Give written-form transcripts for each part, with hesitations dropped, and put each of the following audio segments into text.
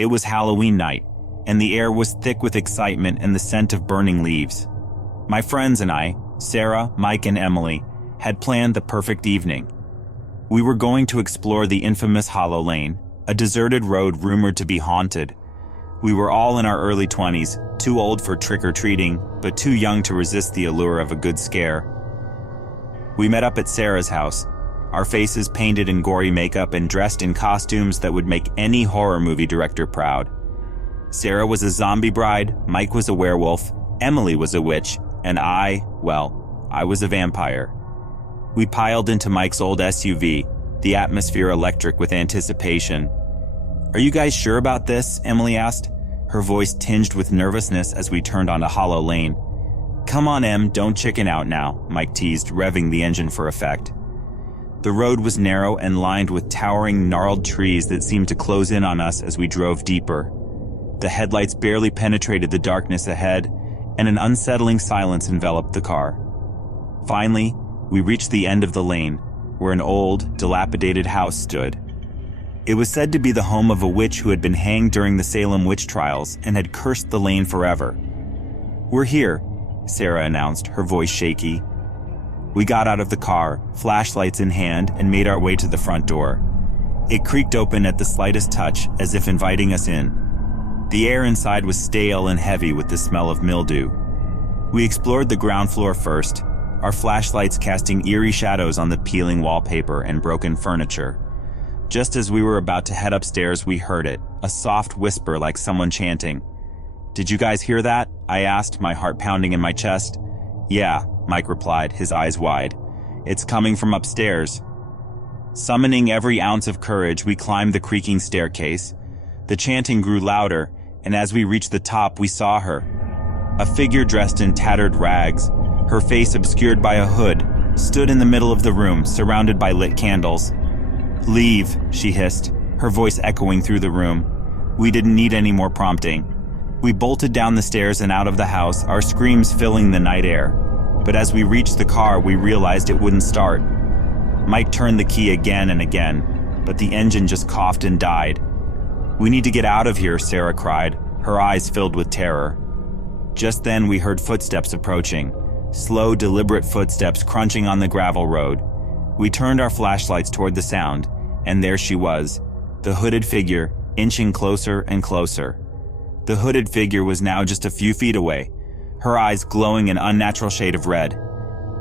It was Halloween night, and the air was thick with excitement and the scent of burning leaves. My friends and I, Sarah, Mike, and Emily, had planned the perfect evening. We were going to explore the infamous Holloween, a deserted road rumored to be haunted. We were all in our early 20s, too old for trick-or-treating, but too young to resist the allure of a good scare. We met up at Sarah's house, our faces painted in gory makeup and dressed in costumes that would make any horror movie director proud. Sarah was a zombie bride, Mike was a werewolf, Emily was a witch, and I was a vampire. We piled into Mike's old SUV, the atmosphere electric with anticipation. "Are you guys sure about this?" Emily asked, her voice tinged with nervousness as we turned onto Hollow Lane. "Come on, Em, don't chicken out now," Mike teased, revving the engine for effect. The road was narrow and lined with towering, gnarled trees that seemed to close in on us as we drove deeper. The headlights barely penetrated the darkness ahead, and an unsettling silence enveloped the car. Finally, we reached the end of the lane, where an old, dilapidated house stood. It was said to be the home of a witch who had been hanged during the Salem witch trials and had cursed the lane forever. "We're here," Sarah announced, her voice shaky. We got out of the car, flashlights in hand, and made our way to the front door. It creaked open at the slightest touch, as if inviting us in. The air inside was stale and heavy with the smell of mildew. We explored the ground floor first, our flashlights casting eerie shadows on the peeling wallpaper and broken furniture. Just as we were about to head upstairs, we heard it, a soft whisper like someone chanting. "Did you guys hear that?" I asked, my heart pounding in my chest. "Yeah," Mike replied, his eyes wide. "It's coming from upstairs." Summoning every ounce of courage, we climbed the creaking staircase. The chanting grew louder, and as we reached the top, we saw her. A figure dressed in tattered rags, her face obscured by a hood, stood in the middle of the room, surrounded by lit candles. "Leave," she hissed, her voice echoing through the room. We didn't need any more prompting. We bolted down the stairs and out of the house, our screams filling the night air. But as we reached the car, we realized it wouldn't start. Mike turned the key again and again, but the engine just coughed and died. "We need to get out of here," Sarah cried, her eyes filled with terror. Just then we heard footsteps approaching, slow, deliberate footsteps crunching on the gravel road. We turned our flashlights toward the sound, and there she was, the hooded figure, inching closer and closer. The hooded figure was now just a few feet away, her eyes glowing an unnatural shade of red.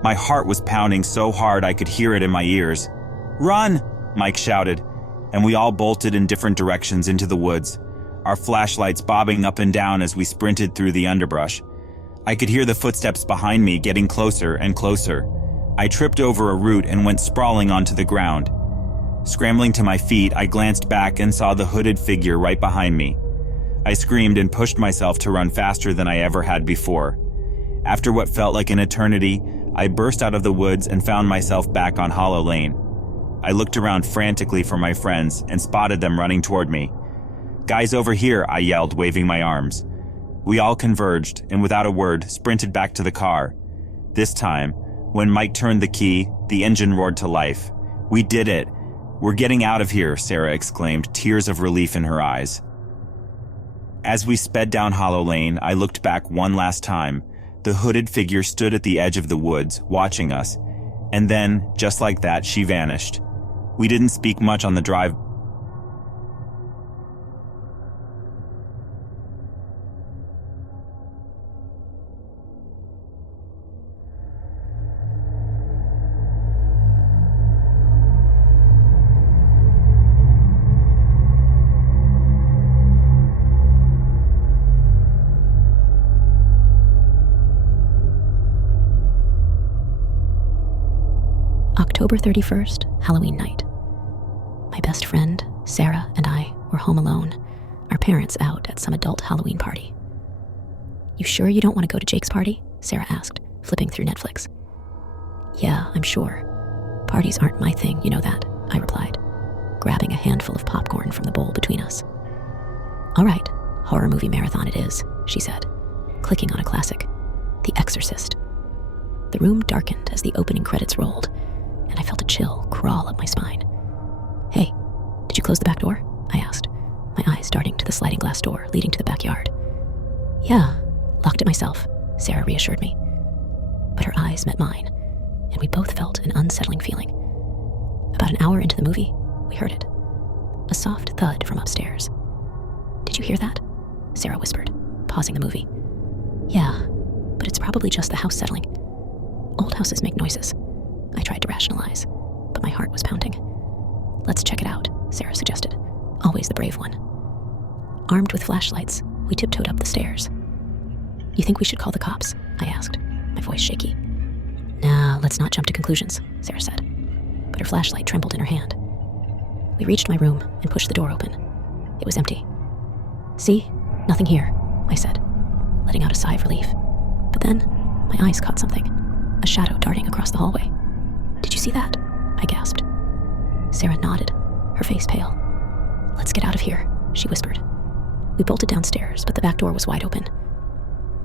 My heart was pounding so hard I could hear it in my ears. "Run!" Mike shouted, and we all bolted in different directions into the woods, our flashlights bobbing up and down as we sprinted through the underbrush. I could hear the footsteps behind me getting closer and closer. I tripped over a root and went sprawling onto the ground. Scrambling to my feet, I glanced back and saw the hooded figure right behind me. I screamed and pushed myself to run faster than I ever had before. After what felt like an eternity, I burst out of the woods and found myself back on Hollow Lane. I looked around frantically for my friends and spotted them running toward me. "Guys, over here," I yelled, waving my arms. We all converged and without a word sprinted back to the car. This time, when Mike turned the key, the engine roared to life. "We did it! We're getting out of here," Sarah exclaimed, tears of relief in her eyes. As we sped down Hollow Lane, I looked back one last time. The hooded figure stood at the edge of the woods, watching us. And then, just like that, she vanished. We didn't speak much on the drive. October 31st, Halloween night. My best friend, Sarah, and I were home alone, our parents out at some adult Halloween party. "You sure you don't want to go to Jake's party?" Sarah asked, flipping through Netflix. "Yeah, I'm sure. Parties aren't my thing, you know that," I replied, grabbing a handful of popcorn from the bowl between us. "All right, horror movie marathon it is," she said, clicking on a classic, The Exorcist. The room darkened as the opening credits rolled, and I felt a chill crawl up my spine. "Hey, did you close the back door?" I asked, my eyes darting to the sliding glass door leading to the backyard. Yeah, locked it myself, Sarah reassured me. But her eyes met mine, and we both felt an unsettling feeling. About an hour into the movie, we heard it. A soft thud from upstairs. Did you hear that? Sarah whispered, pausing the movie. Yeah, but it's probably just the house settling. Old houses make noises. I tried to rationalize, but my heart was pounding. Let's check it out, Sarah suggested, always the brave one. Armed with flashlights, we tiptoed up the stairs. You think we should call the cops? I asked, my voice shaky. Nah, let's not jump to conclusions, Sarah said, but her flashlight trembled in her hand. We reached my room and pushed the door open. It was empty. See? Nothing here, I said, letting out a sigh of relief. But then, my eyes caught something, a shadow darting across the hallway. Did you see that? I gasped. Sarah nodded, her face pale. Let's get out of here, she whispered. We bolted downstairs, but the back door was wide open.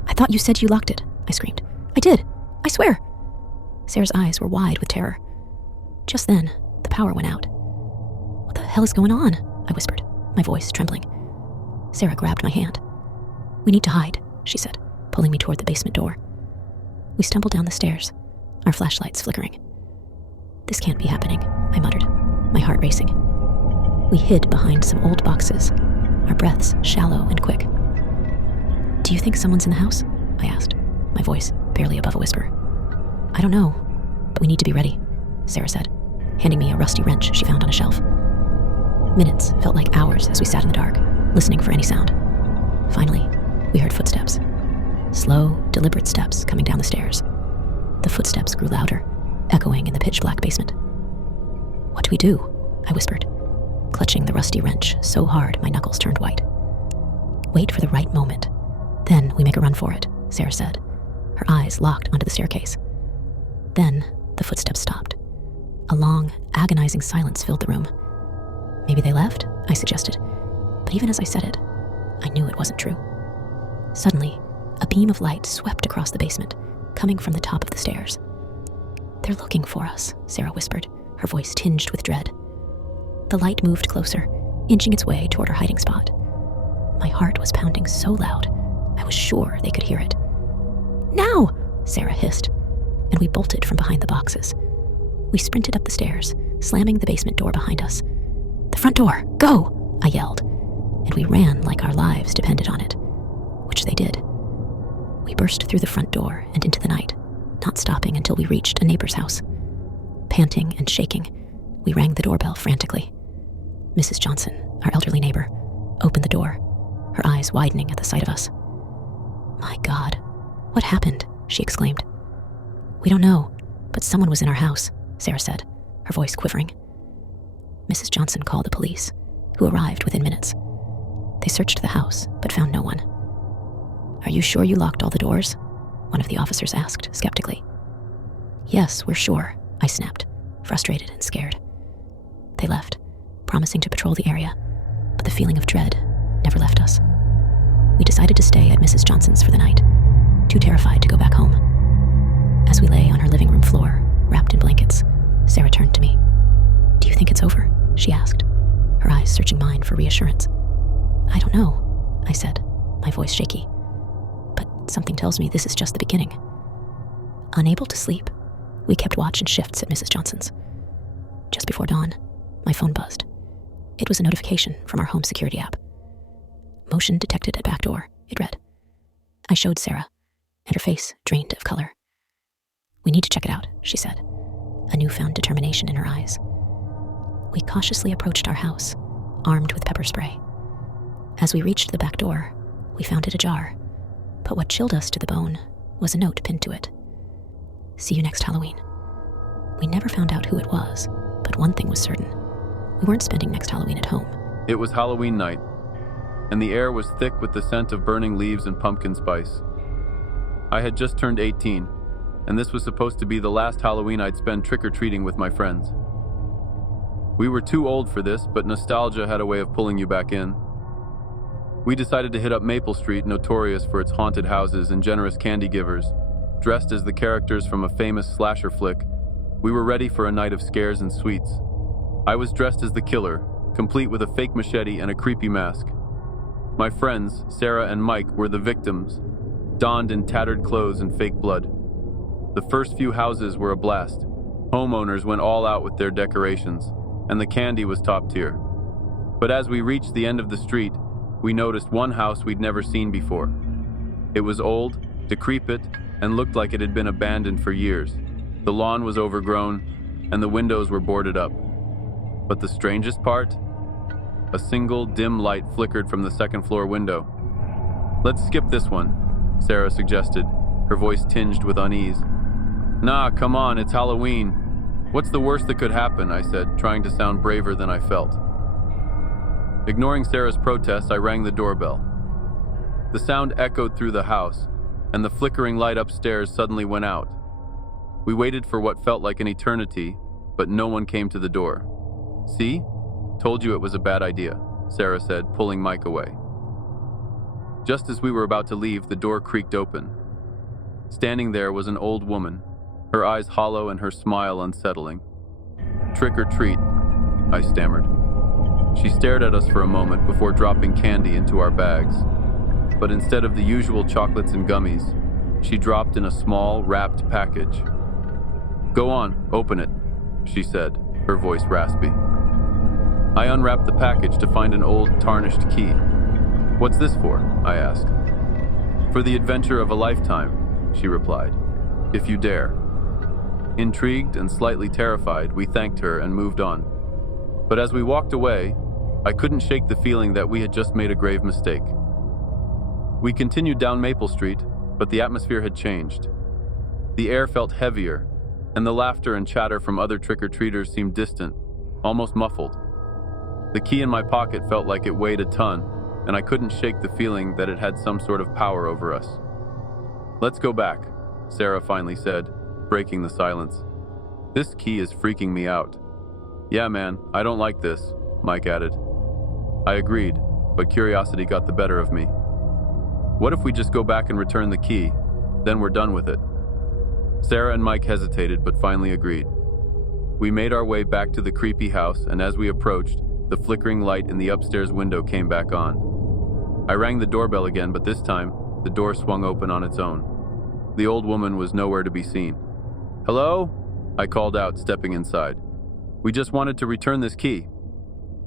I thought you said you locked it, I screamed. I did, I swear. Sarah's eyes were wide with terror. Just then, the power went out. What the hell is going on? I whispered, my voice trembling. Sarah grabbed my hand. We need to hide, she said, pulling me toward the basement door. We stumbled down the stairs, our flashlights flickering. This can't be happening, I muttered, my heart racing. We hid behind some old boxes, our breaths shallow and quick. Do you think someone's in the house? I asked, my voice barely above a whisper. I don't know, but we need to be ready, Sarah said, handing me a rusty wrench she found on a shelf. Minutes felt like hours as we sat in the dark, listening for any sound. Finally, we heard footsteps. Slow, deliberate steps coming down the stairs. The footsteps grew louder, echoing in the pitch-black basement. What do we do? I whispered, clutching the rusty wrench so hard my knuckles turned white. Wait for the right moment. Then we make a run for it, Sarah said, her eyes locked onto the staircase. Then the footsteps stopped. A long, agonizing silence filled the room. Maybe they left, I suggested, but even as I said it, I knew it wasn't true. Suddenly, a beam of light swept across the basement, coming from the top of the stairs. They're looking for us, Sarah whispered, her voice tinged with dread. The light moved closer, inching its way toward our hiding spot. My heart was pounding so loud, I was sure they could hear it. Now, Sarah hissed, and we bolted from behind the boxes. We sprinted up the stairs, slamming the basement door behind us. The front door, go, I yelled, and we ran like our lives depended on it, which they did. We burst through the front door and into the night, not stopping until we reached a neighbor's house. Panting and shaking, we rang the doorbell frantically. Mrs. Johnson, our elderly neighbor, opened the door, her eyes widening at the sight of us. My God, what happened? She exclaimed. We don't know, but someone was in our house, Sarah said, her voice quivering. Mrs. Johnson called the police, who arrived within minutes. They searched the house, but found no one. Are you sure you locked all the doors? One of the officers asked, skeptically. Yes, we're sure, I snapped, frustrated and scared. They left, promising to patrol the area, but the feeling of dread never left us. We decided to stay at Mrs. Johnson's for the night, too terrified to go back home. As we lay on her living room floor, wrapped in blankets, Sarah turned to me. Do you think it's over? She asked, her eyes searching mine for reassurance. I don't know, I said, my voice shaky. But something tells me this is just the beginning. Unable to sleep, we kept watch and shifts at Mrs. Johnson's. Just before dawn, my phone buzzed. It was a notification from our home security app. Motion detected at back door, it read. I showed Sarah, and her face drained of color. We need to check it out, she said, a newfound determination in her eyes. We cautiously approached our house, armed with pepper spray. As we reached the back door, we found it ajar, but what chilled us to the bone was a note pinned to it. See you next Halloween. We never found out who it was, but one thing was certain. We weren't spending next Halloween at home. It was Halloween night, and the air was thick with the scent of burning leaves and pumpkin spice. I had just turned 18, and this was supposed to be the last Halloween I'd spend trick-or-treating with my friends. We were too old for this, but nostalgia had a way of pulling you back in. We decided to hit up Maple Street, notorious for its haunted houses and generous candy givers. Dressed as the characters from a famous slasher flick, we were ready for a night of scares and sweets. I was dressed as the killer, complete with a fake machete and a creepy mask. My friends, Sarah and Mike, were the victims, donned in tattered clothes and fake blood. The first few houses were a blast. Homeowners went all out with their decorations, and the candy was top tier. But as we reached the end of the street, we noticed one house we'd never seen before. It was old, decrepit, and looked like it had been abandoned for years. The lawn was overgrown, and the windows were boarded up. But the strangest part? A single dim light flickered from the second-floor window. "Let's skip this one," Sarah suggested, her voice tinged with unease. "Nah, come on, it's Halloween. What's the worst that could happen?" I said, trying to sound braver than I felt. Ignoring Sarah's protest, I rang the doorbell. The sound echoed through the house, and the flickering light upstairs suddenly went out. We waited for what felt like an eternity, but no one came to the door. "See? Told you it was a bad idea," Sarah said, pulling Mike away. Just as we were about to leave, the door creaked open. Standing there was an old woman, her eyes hollow and her smile unsettling. "Trick or treat," I stammered. She stared at us for a moment before dropping candy into our bags. But instead of the usual chocolates and gummies, she dropped in a small, wrapped package. "Go on, open it," she said, her voice raspy. I unwrapped the package to find an old, tarnished key. "What's this for?" I asked. "For the adventure of a lifetime," she replied. "If you dare." Intrigued and slightly terrified, we thanked her and moved on. But as we walked away, I couldn't shake the feeling that we had just made a grave mistake. We continued down Maple Street, but the atmosphere had changed. The air felt heavier, and the laughter and chatter from other trick-or-treaters seemed distant, almost muffled. The key in my pocket felt like it weighed a ton, and I couldn't shake the feeling that it had some sort of power over us. "Let's go back," Sarah finally said, breaking the silence. "This key is freaking me out." "Yeah, man, I don't like this," Mike added. I agreed, but curiosity got the better of me. "What if we just go back and return the key? Then we're done with it." Sarah and Mike hesitated, but finally agreed. We made our way back to the creepy house, and as we approached, the flickering light in the upstairs window came back on. I rang the doorbell again, but this time, the door swung open on its own. The old woman was nowhere to be seen. "Hello?" I called out, stepping inside. "We just wanted to return this key."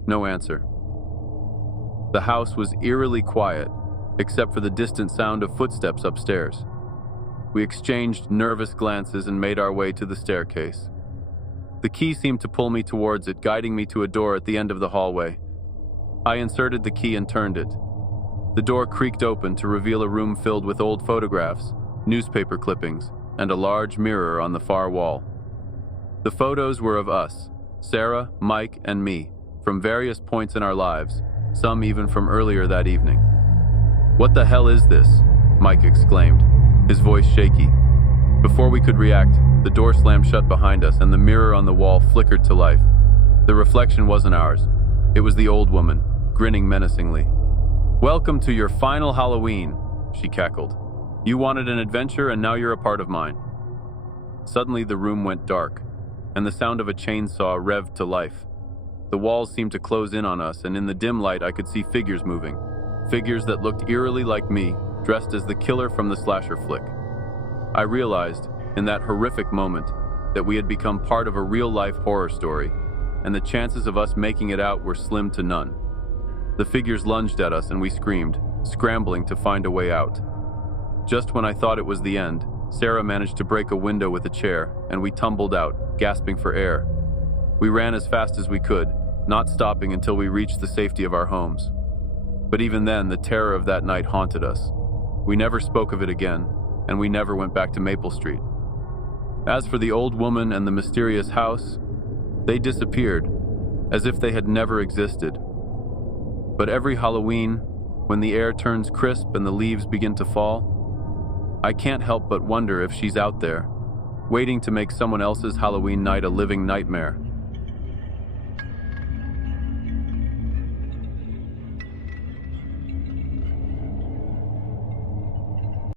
No answer. The house was eerily quiet, except for the distant sound of footsteps upstairs. We exchanged nervous glances and made our way to the staircase. The key seemed to pull me towards it, guiding me to a door at the end of the hallway. I inserted the key and turned it. The door creaked open to reveal a room filled with old photographs, newspaper clippings, and a large mirror on the far wall. The photos were of us, Sarah, Mike, and me, from various points in our lives, some even from earlier that evening. "What the hell is this?" Mike exclaimed, his voice shaky. Before we could react, the door slammed shut behind us and the mirror on the wall flickered to life. The reflection wasn't ours. It was the old woman, grinning menacingly. "Welcome to your final Halloween," she cackled. "You wanted an adventure and now you're a part of mine." Suddenly the room went dark, and the sound of a chainsaw revved to life. The walls seemed to close in on us, and in the dim light I could see figures moving. Figures that looked eerily like me, dressed as the killer from the slasher flick. I realized, in that horrific moment, that we had become part of a real-life horror story, and the chances of us making it out were slim to none. The figures lunged at us and we screamed, scrambling to find a way out. Just when I thought it was the end, Sarah managed to break a window with a chair, and we tumbled out, gasping for air. We ran as fast as we could, not stopping until we reached the safety of our homes. But even then, the terror of that night haunted us. We never spoke of it again, and we never went back to Maple Street. As for the old woman and the mysterious house, they disappeared, as if they had never existed. But every Halloween, when the air turns crisp and the leaves begin to fall, I can't help but wonder if she's out there, waiting to make someone else's Halloween night a living nightmare.